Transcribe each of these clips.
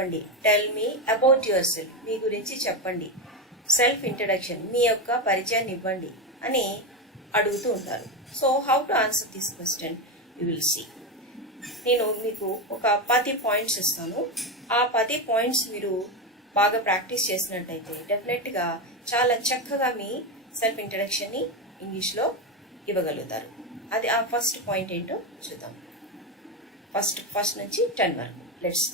చెప్పండి. Tell me about yourself, మీ గురించి చెప్పండి. సెల్ఫ్ ఇంట్రడక్షన్, మీ యొక్క పరిచయాన్ని ఇవ్వండి అని అడుగుతూ ఉంటారు. So how to answer this question you will see. నేను మీకు ఒక 10 పాయింట్స్ ఇస్తాను. ఆ 10 పాయింట్స్ మీరు బాగా ప్రాక్టీస్ చేసినట్టయితే డెఫినెట్గా చాలా చక్కగా మీ సెల్ఫ్ ఇంట్రడక్షన్ని ఇంగ్లీష్లో ఇవ్వగలుగుతారు. అది ఆ ఫస్ట్ పాయింట్ ఏంటో చూద్దాం. ఫస్ట్ నుంచి 10 వరకు. Let's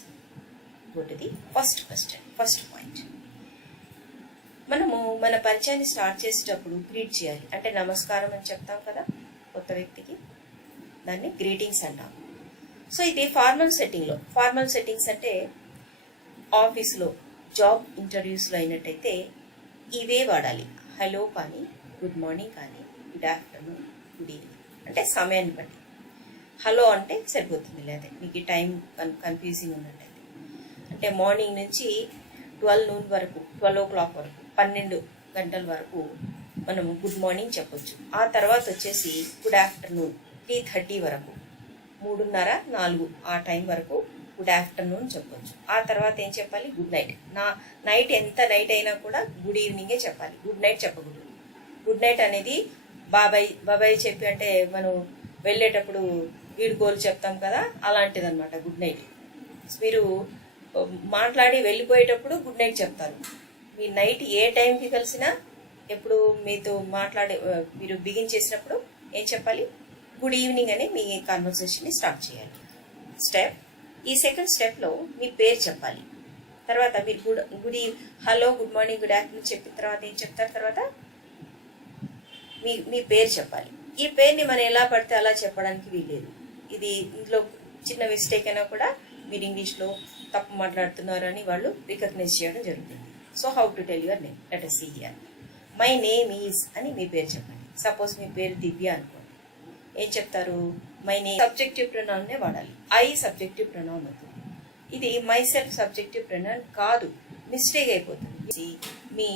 go to the first question. First point, మనము మన పరిచయాన్ని స్టార్ట్ చేసేటప్పుడు గ్రీట్ చేయాలి. అంటే నమస్కారం అని చెప్తాం కదా కొత్త వ్యక్తికి, దాన్ని గ్రీటింగ్స్ అంటాం. సో ఇది ఫార్మల్ సెట్టింగ్లో. ఫార్మల్ సెట్టింగ్స్ అంటే ఆఫీస్లో, జాబ్ ఇంటర్వ్యూస్లో అయినట్టయితే ఇవే వాడాలి. హలో కానీ, గుడ్ మార్నింగ్ కానీ, గుడ్ ఆఫ్టర్నూన్, గుడ్ ఈవినింగ్, అంటే సమయాన్ని బట్టి. హలో అంటే సరిపోతుంది. లేదా మీకు టైం కన్ఫ్యూజింగ్ ఉన్నట్టయితే, అంటే మార్నింగ్ నుంచి 12 noon వరకు, 12 o'clock వరకు, 12 గంటల వరకు మనము గుడ్ మార్నింగ్ చెప్పొచ్చు. ఆ తర్వాత వచ్చేసి గుడ్ ఆఫ్టర్నూన్ 3:30 వరకు, 3:30, 4 ఆ టైం వరకు గుడ్ ఆఫ్టర్నూన్ చెప్పొచ్చు. ఆ తర్వాత ఏం చెప్పాలి? Good night. నైట్ ఎంత నైట్ అయినా కూడా గుడ్ ఈవినింగే చెప్పాలి, గుడ్ నైట్ చెప్పకూడదు. గుడ్ నైట్ అనేది బాబాయ్ చెప్పి, అంటే మనం వెళ్ళేటప్పుడు వీడుకోలు చెప్తాం కదా, అలాంటిది అనమాట గుడ్ నైట్. మీరు మాట్లాడి వెళ్ళిపోయేటప్పుడు గుడ్ నైట్ చెప్తారు. మీ నైట్ ఏ టైంకి కలిసినా, ఎప్పుడు మీతో మీరు బిగిన్ చేసినప్పుడు ఏం చెప్పాలి? గుడ్ ఈవినింగ్ అని మీ కాన్వర్సేషన్ని స్టార్ట్ చేయాలి. ఈ సెకండ్ స్టెప్లో మీ పేరు చెప్పాలి. తర్వాత మీరు hello, good morning, good afternoon చెప్పిన తర్వాత ఏం చెప్తారు? తర్వాత మీ పేరు చెప్పాలి. ఈ పేరుని మనం ఎలా పడితే అలా చెప్పడానికి వీల్లేదు. ఇందులో చిన్న మిస్టేక్ అయినా కూడా మీరు ఇంగ్లీష్లో తప్పు మాట్లాడుతున్నారు అని వాళ్ళు రికగ్నైజ్ చేయడం జరుగుతుంది. So how to tell your name? Let us see here. My name is అని మీ పేరు చెప్పండి. సపోజ్ మీ పేరు దివ్య అనుకోండి. ఏం చెప్తారు? మై నేమ్ సబ్జెక్టివ్ ప్రొనౌన్నే వాడాలి. ఐ సబ్జెక్టివ్ ప్రొనౌన్ అవుతుంది. ఇది మై సెల్ఫ్ సబ్జెక్టివ్ ప్రొనౌన్ కాదు, మిస్టేక్ అయిపోతుంది. మీ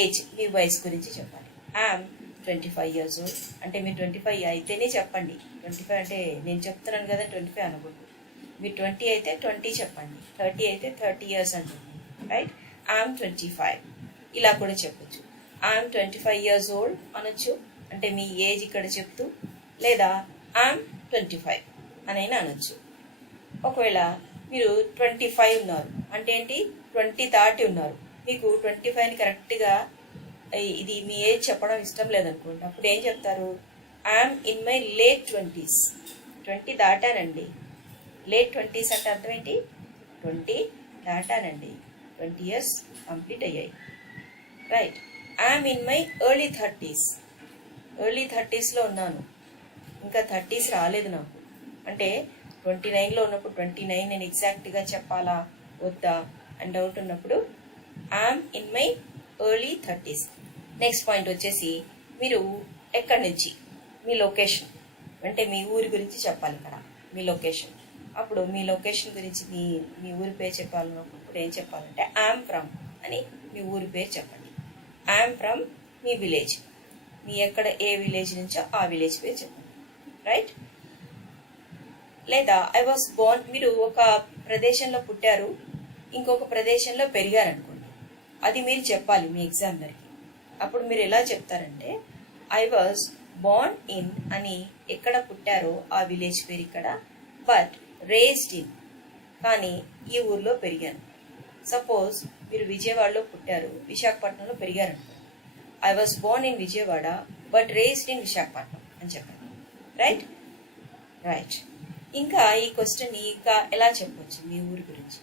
ఏజ్, మీ వయసు గురించి చెప్పాలి. ఐఎమ్ 25 years old అంటే మీరు 25 అయితేనే చెప్పండి. 25 అంటే నేను చెప్తున్నాను కదా 25 అనకూడదు. మీరు 20 అయితే 20 చెప్పండి, 30 అయితే 30 years అంటుంది. రైట్? ఐఎమ్ 25 ఇలా కూడా చెప్పొచ్చు. ఐఎమ్ 25 years old అనొచ్చు, అంటే మీ ఏజ్ ఇక్కడ చెప్తూ, లేదా ఐఎమ్ 25 అనైనా అనొచ్చు. ఒకవేళ మీరు 25 ఉన్నారు అంటే ఏంటి? 20 దాటి ఉన్నారు, మీకు 25ని కరెక్ట్గా ఇది మీ ఏజ్ చెప్పడం ఇష్టం లేదనుకోండి, అప్పుడు ఏం చెప్తారు? I'm in my late 20s. 20 దాటానండి. లేట్ 20s అంటే అర్థం ఏంటి? 20 దాటానండి, 20 years కంప్లీట్ అయ్యాయి. Right? I'm in my early 30s. Early 30sలో ఉన్నాను, ఇంకా 30s రాలేదు నాకు. అంటే 29లో ఉన్నప్పుడు 29 నేను ఎగ్జాక్ట్గా చెప్పాలా వద్దా అని డౌట్ ఉన్నప్పుడు I'm in my early 30s. Next point వచ్చేసి మీరు ఎక్కడి నుంచి, మీ లొకేషన్, అంటే మీ ఊరి గురించి చెప్పాలి ఇక్కడ, మీ లొకేషన్. అప్పుడు మీ లొకేషన్ గురించి మీ ఊరి పేరు చెప్పాలన్నప్పుడు ఏం చెప్పాలంటే ఐఎమ్ ఫ్రమ్ అని మీ ఊరి పేరు చెప్పండి. ఐఎమ్ ఫ్రమ్ మీ విలేజ్, మీ ఎక్కడ ఏ విలేజ్ నుంచో ఆ విలేజ్ పేరు చెప్పండి. రైట్? లేదా ఐ వాస్ బోర్న్, మీరు ఒక ప్రదేశంలో పుట్టారు, ఇంకొక ప్రదేశంలో పెరిగారనుకోండి, అది మీరు చెప్పాలి మీ ఎగ్జామినర్కి. అప్పుడు మీరు ఎలా చెప్తారంటే ఐ వాజ్ బోర్న్ ఇన్ అని ఎక్కడ పుట్టారో ఆ విలేజ్ పేరు ఇక్కడ, బట్ రేస్డ్ ఇన్, కానీ ఈ ఊర్లో పెరిగాను. సపోజ్ మీరు విజయవాడలో పుట్టారు, విశాఖపట్నంలో పెరిగారనుకోండి, I was born in Vijayawada but raised in Visakhapatnam అని చెప్పండి. రైట్? రైట్. ఇంకా ఈ క్వశ్చన్ ఇంకా ఎలా చెప్పవచ్చు మీ ఊరి గురించి?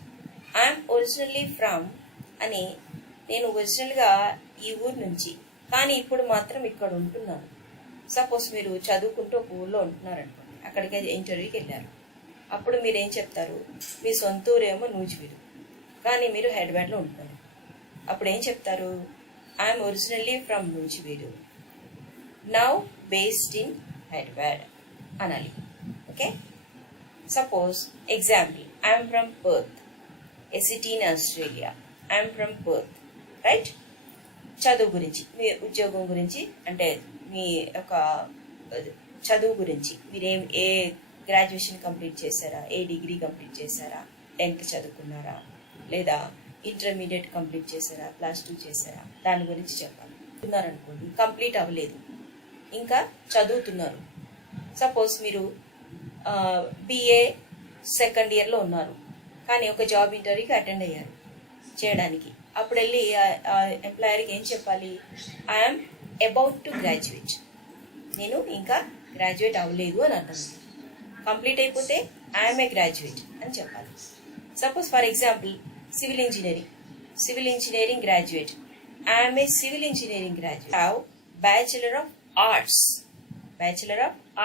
ఐఎమ్ ఒరిజినల్లీ ఫ్రమ్ అని, నేను ఒరిజినల్గా ఈ ఊరు నుంచి, కానీ ఇప్పుడు మాత్రం ఇక్కడ ఉంటున్నాను. సపోజ్ మీరు చదువుకుంటూ ఒక ఊళ్ళో ఉంటున్నారనుకోండి, అక్కడికి ఇంటర్వ్యూకి వెళ్ళారు. అప్పుడు మీరు ఏం చెప్తారు? మీ సొంత ఊరేమో నూజివీడు, కానీ మీరు హైదరాబాద్లో ఉంటున్నారు. అప్పుడు ఏం చెప్తారు? I'm originally from Nuzvid, now based in Hyderabad అనాలి. Okay? Suppose example, I'm from Perth, a city in Australia. I'm from Perth. Right? చదువు గురించి, మీ ఉద్యోగం గురించి, అంటే మీ యొక్క చదువు గురించి, మీరేం ఏ గ్రాడ్యుయేషన్ కంప్లీట్ చేశారా, ఏ డిగ్రీ కంప్లీట్ చేశారా, 10th చదువుకున్నారా, లేదా ఇంటర్మీడియట్ కంప్లీట్ చేశారా, +2 చేశారా, దాని గురించి చెప్పాలి. ఉన్నారనుకోండి, కంప్లీట్ అవ్వలేదు, ఇంకా చదువుతున్నారు. సపోజ్ మీరు BA సెకండ్ ఇయర్లో ఉన్నారు, కానీ ఒక జాబ్ ఇంటర్వ్యూకి అటెండ్ అయ్యారు చేయడానికి. అప్పుడు వెళ్ళి ఎంప్లాయర్కి ఏం చెప్పాలి? ఐఎమ్ అబౌట్ టు గ్రాడ్యుయేట్, నేను ఇంకా గ్రాడ్యుయేట్ అవ్వలేదు అని అర్థం. కంప్లీట్ అయిపోతే ఐఎమ్ ఏ గ్రాడ్యుయేట్ అని చెప్పాలి. Suppose for example civil engineering graduate, I'm a civil engineering graduate, have bachelor of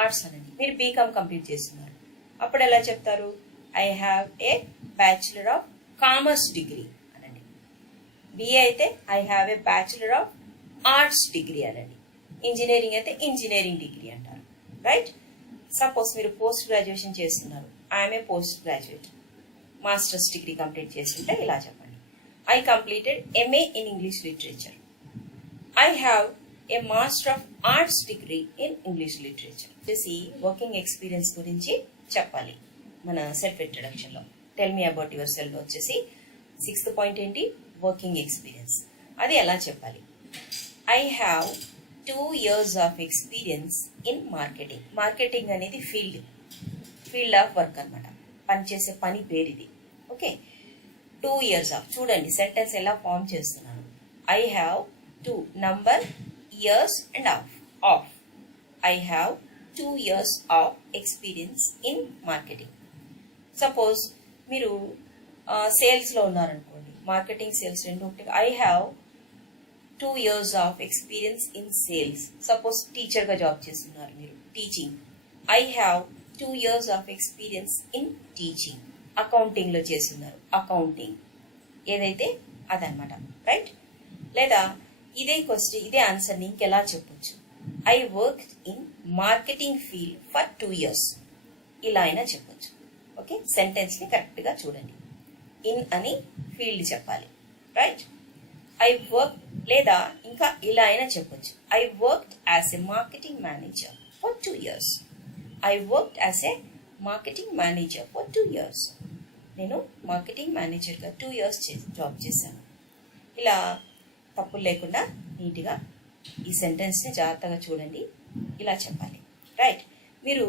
arts అనండి. మీరు బీకామ్ కంప్లీట్ చేస్తున్నారు, అప్పుడు ఎలా చెప్తారు? I have a bachelor of commerce degree అనండి. BA అయితే I have a bachelor of arts degree అనండి. Engineering అయితే ఇంజనీరింగ్ డిగ్రీ అంటారు, రైట్? సపోజ్ మీరు పోస్ట్ గ్రాడ్యుయేషన్ చేస్తున్నారు, I'm a post graduate, masters degree complete చేస్తుంటే ఇలా చెప్పండి. I completed MA in English literature, I have a master of arts degree in English literature. వచ్చేసి working experience గురించి చెప్పాలి మన సెల్ఫ్ ఇంట్రడక్షన్లో. Tell me about yourself వచ్చేసి 6th point ఏంటి? Working experience. అది ఎలా చెప్పాలి? I have 2 years of experience in marketing. Marketing అనేది ఫీల్డ్ ఆఫ్ వర్క్ అనమాట, పనిచేసే పని పేరు ఇది. Okay, 2 years of. చూడండి సెంటెన్స్ ఎలా ఫామ్ చేస్తున్నాను. I have 2 number years and of. I have 2 years of experience in marketing. Suppose మీరు సేల్స్లో ఉన్నారనుకోండి, మార్కెటింగ్ సేల్స్ రెండు ఒకటి. I have 2 years of experience in sales. Suppose టీచర్గా జాబ్ చేస్తున్నారు మీరు, teaching. I have 2 years of experience in teaching. అకౌంటింగ్లో చేస్తున్నారు, అకౌంటింగ్ ఏదైతే అదనమాట, రైట్? లేదా ఇదే ఆన్సర్ని ఇంకెలా చెప్పొచ్చు? I work in marketing field for 2 years. ఇలా అయినా చెప్పొచ్చు. ఓకే, సెంటెన్స్ని కరెక్ట్గా చూడండి. ఇన్ అని ఫీల్డ్ చెప్పాలి, రైట్? ఐ వర్క్, లేదా ఇంకా ఇలా అయినా చెప్పొచ్చు. I worked as a marketing manager for 2 years. I worked as a marketing manager for 2 years. నేను మార్కెటింగ్ మేనేజర్గా 2 years జాబ్ చేశాను. ఇలా తప్పులు లేకుండా నీట్గా ఈ సెంటెన్స్ని జాగ్రత్తగా చూడండి, ఇలా చెప్పాలి, రైట్? మీరు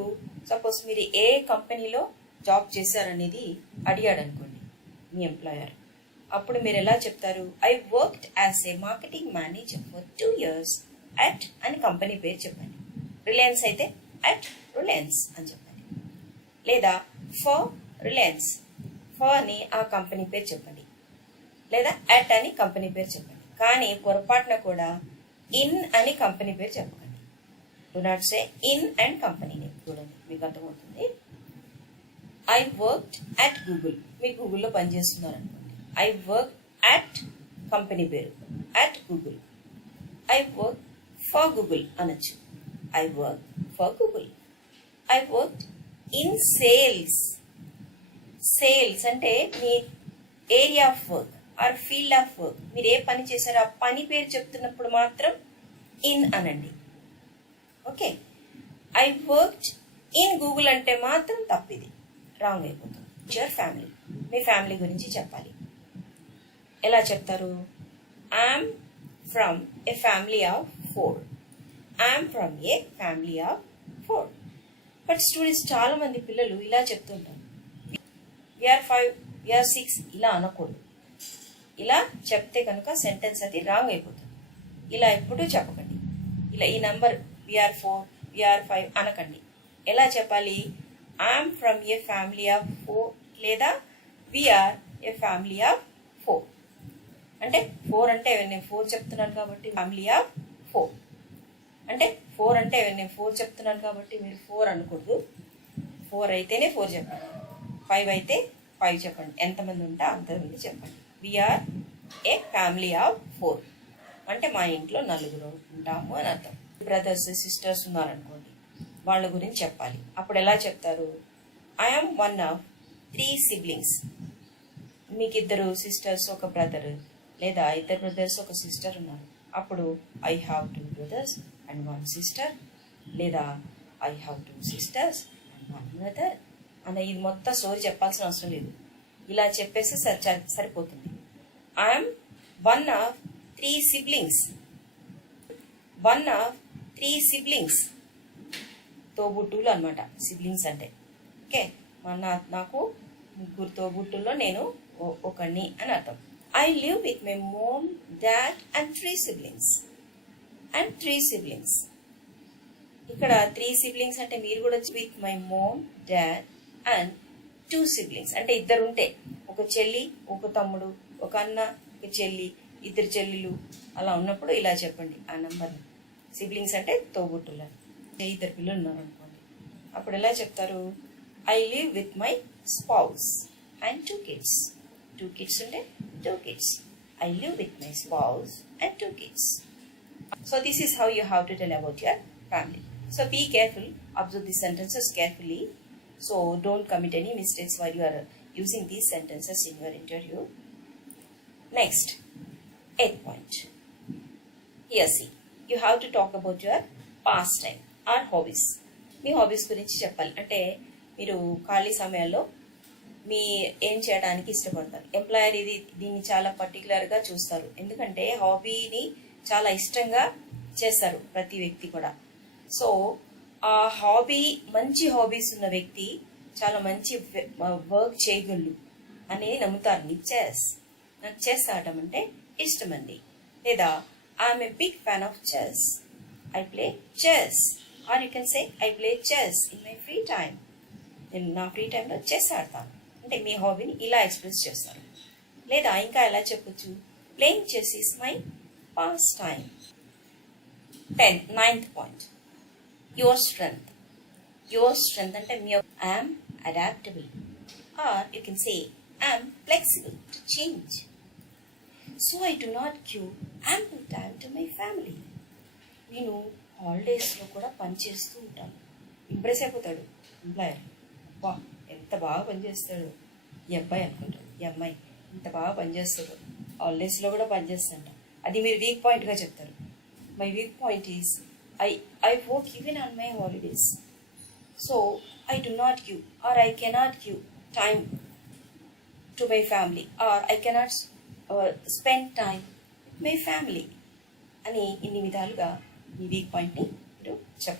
సపోజ్ మీరు ఏ కంపెనీలో జాబ్ చేశారనేది అడిగాడు అనుకోండి మీ ఎంప్లాయర్, అప్పుడు మీరు ఎలా చెప్తారు? I worked as a marketing manager for 2 years at అని కంపెనీ పేరు చెప్పండి. రిలయన్స్ అయితే అట్ రిలయన్స్ అని చెప్పండి, లేదా ఫర్ రిలయన్స్, ఫర్ అని ఆ కంపెనీ పేరు చెప్పండి, లేదా అట్ అని కంపెనీ పేరు చెప్పండి. కానీ పొరపాటున కూడా ఇన్ అని కంపెనీ పేరు చెప్పకండి. Do not say in and company name. చూడండి మీకు అర్థమవుతుంది. ఐ వర్క్డ్ అట్ గూగుల్, మీరు గూగుల్లో పనిచేస్తున్నారు అనుకోండి. ఐ వర్క్ అట్ కంపెనీ పేరు at Google. I work for Google అనొచ్చు. I work for Google. I work in sales. Sales అంటే మీ area of work or field of work, మీరు ఏ పని చేశారో ఆ పని పేరు చెప్తున్నప్పుడు మాత్రం ఇన్ అనండి. Okay, I worked in Google అంటే మాత్రం తప్పిది, రాంగ్ అయిపోతుంది. యువర్ ఫ్యామిలీ, మీ ఫ్యామిలీ గురించి చెప్పాలి. ఎలా చెప్తారు? I'm from A family of 4. I'm from A family of 4. But students చాలా మంది పిల్లలు ఇలా చెప్తుంటారు, వీఆర్ 5, వీఆర్ 6 ఇలా అనకూడదు. ఇలా చెప్తే కనుక సెంటెన్స్ అది రాంగ్ అయిపోతుంది. ఇలా ఎప్పుడూ చెప్పకండి. ఇలా ఈ నంబర్ వీఆర్ 4, వీఆర్ 5 అనకండి. ఎలా చెప్పాలి? I'm from A family of 4 లేదా వీఆర్ ఏ ఫ్యామిలీ ఆఫ్ 4. అంటే 4 అంటే నేను 4 చెప్తున్నాను కాబట్టి ఫ్యామిలీ ఆఫ్ 4. అంటే 4 అంటే నేను 4 చెప్తున్నాను కాబట్టి మీరు 4 అనకూడదు. 4 అయితేనే 4 చెప్పండి, 5 అయితే 5 చెప్పండి. ఎంతమంది ఉంటే అంతమంది చెప్పండి. వీఆర్ ఏ ఫ్యామిలీ ఆఫ్ 4 అంటే మా ఇంట్లో 4 ఉంటాము అని అర్థం. బ్రదర్స్ సిస్టర్స్ ఉన్నారనుకోండి, వాళ్ళ గురించి చెప్పాలి. అప్పుడు ఎలా చెప్తారు? I'm 1 of 3 siblings. మీకు 2 సిస్టర్స్, 1 బ్రదర్, లేదా 2 బ్రదర్స్ 1 సిస్టర్ ఉన్నారు. అప్పుడు I have 2 brothers and 1 sister, లేదా I have 2 sisters and 1 brother అన్న. ఇది మొత్తం స్టోరీ చెప్పాల్సిన అవసరం లేదు. ఇలా చెప్పేసి సరిపోతుంది. I'm one of 3 siblings. One of 3 siblings. తోబుట్టువులు అనమాట సిబ్లింగ్స్ అంటే. ఓకే, నాకు 3 తోబుట్టుల్లో నేను ఒకడిని అని అర్థం. I live with my mom, dad and 3 siblings. ఇక్కడ 3 siblings అంటే మీరు కూడా with my mom, dad and 2 siblings అంటే 2 ఉంటే, ఒక చెల్లి ఒక తమ్ముడు, ఒక అన్న ఒక చెల్లి, 2 చెల్లెలు అలా ఉన్నప్పుడు ఇలా చెప్పండి ఆ నంబర్ని. సిబ్లింగ్స్ అంటే తోబుట్టులు. 2 పిల్లలు ఉన్నారు అనుకోండి, అప్పుడు ఎలా చెప్తారు? I live with my spouse and 2 kids. 2 kids ఉంటే 2 kids. I live with my spouse and 2 kids. So this is how you have to tell about your family. So be careful, observe the sentences carefully. So don't commit any mistakes while you are using these sentences in your interview. Next, 8th point. Here see, you have to talk about your pastime or hobbies. Me hobbies గురించి చెప్పాలి. అంటే మీరు ఖాళీ సమయాల్లో మీ ఏం చేయడానికి ఇష్టపడతారు. Employer దీన్ని చాలా పర్టికులర్గా చూస్తారు, ఎందుకంటే హాబీని చాలా ఇష్టంగా చేస్తారు ప్రతి వ్యక్తి కూడా. సో ఆ హాబీ, మంచి హాబీస్ ఉన్న వ్యక్తి చాలా మంచి వర్క్ చేయగలరు అనేది నమ్ముతారు. నాకు చెస్ ఆడటం అంటే ఇష్టం అండి, లేదా I'm a big fan of chess, I play chess. Or you can say I play chess in my free time. నేను నా ఫ్రీ టైంలో చెస్ ఆడతాను అంటే మీ హాబీని ఇలా ఎక్స్ప్రెస్ చేస్తారు. లేదా ఇంకా ఎలా చెప్పొచ్చు? Playing chess is my pastime. 9th point, your strength. Your strength అంటే మీ I'm adaptable, or you can say I'm flexible to change. So I do not give ample time to my family. నేను హాలిడేస్లో కూడా పనిచేస్తూ ఉంటాను. Impress అయిపోతాడు employer. వా, ఎంత బాగా పనిచేస్తాడు ఈ అబ్బాయి అనుకుంటాడు, ఈ అమ్మాయి ఇంత బాగా పనిచేస్తాడు, హాలిడేస్లో కూడా పనిచేస్తాడు. అది మీరు వీక్ పాయింట్గా చెప్తారు. My weak point is I work even on my holidays. So I do not give, or I cannot give time to my family, or I cannot spend time with my family అని ఇన్ని విధాలుగా మీ week పాయింట్ని మీరు చెప్పండి.